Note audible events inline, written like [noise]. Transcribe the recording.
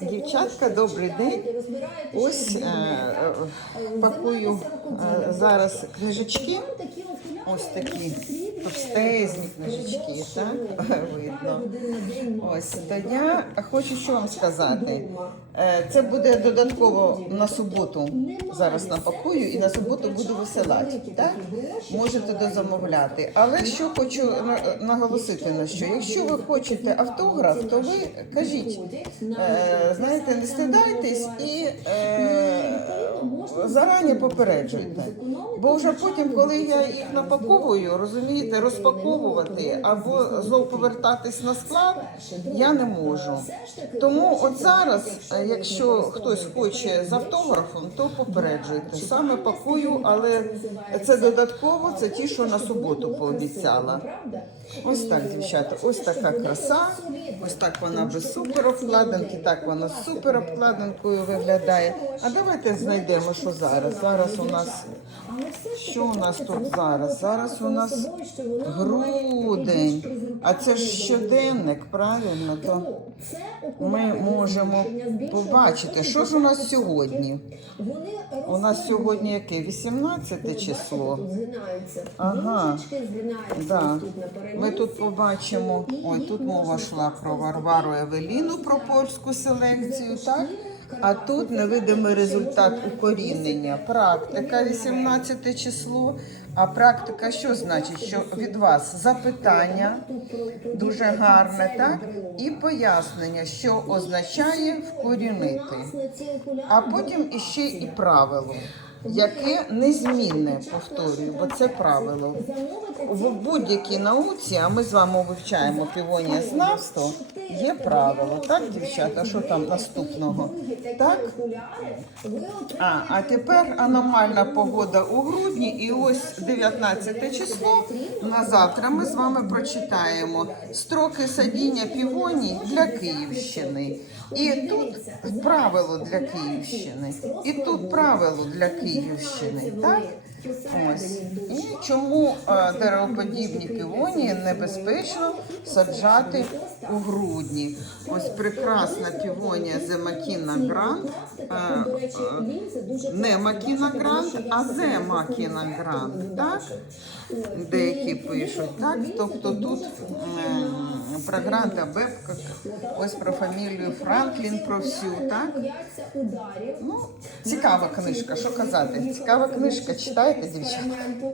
Дівчатка, добрий день. Ось е, е, пакую е, зараз книжечки. Ось такі товстезні книжечки, так? [laughs] Видно. Ось, то я хочу що вам сказати. Е, Це буде додатково на суботу. Зараз напакую і на суботу буду висилати. Так? Можете дозамовляти. Але що хочу на- наголосити на що? Якщо ви хочете автограф, то ви кажіть, е, знаєте, не стидайтесь і е, зарані попереджуйте. Бо вже потім, коли я їх напаковую, розумієте, розпаковувати або знов повертатись на склад, я не можу. Тому от зараз, е, якщо хтось хоче з автографом, то попереджуйте. Саме пакую, але це додатково, це ті, що на суботу пообіцяла. Ось так, дівчата, ось така краса. Ось так вона без супер обкладинки, так вона з супер обкладинкою виглядає. А давайте знайдемо, що зараз. Зараз у нас що у нас тут зараз? Зараз у нас грудень. А це ж щоденник, правильно? То ми можемо побачити, що ж у нас сьогодні. У нас сьогодні яке? 18 число. Ага. Да. Ми тут побачимо. Ой, тут мова йшла про Варвару Евеліну, про польську селекцію, так? А тут невидимий результат укорінення. Практика 18 число. А практика що значить? Що від вас запитання дуже гарне, так? І пояснення, що означає вкорінити. А потім іще і правило, яке незмінне, повторюю, бо це правило. В будь-якій науці, а ми з вами вивчаємо півонія знавство, є правило. Так, дівчата, що там наступного? Так? А, а тепер аномальна погода у грудні, і ось 19 число. На завтра ми з вами прочитаємо строки садіння півоній для Київщини. І тут правило для Київщини, і тут правило для Київщини. Так? Ось. І чому е, деревоподібні півонії небезпечно саджати у грудні? Ось прекрасна півонія Makina Grand. Е, е, не Макіна Грант, а Зе Макіна Грант, так? Деякі пишуть, так? Тобто тут про Гранта Бебка, ось про фамілію Франклін, про всю, так? Ну, цікава книжка, що казати? Цікава книжка, читайте, дівчата.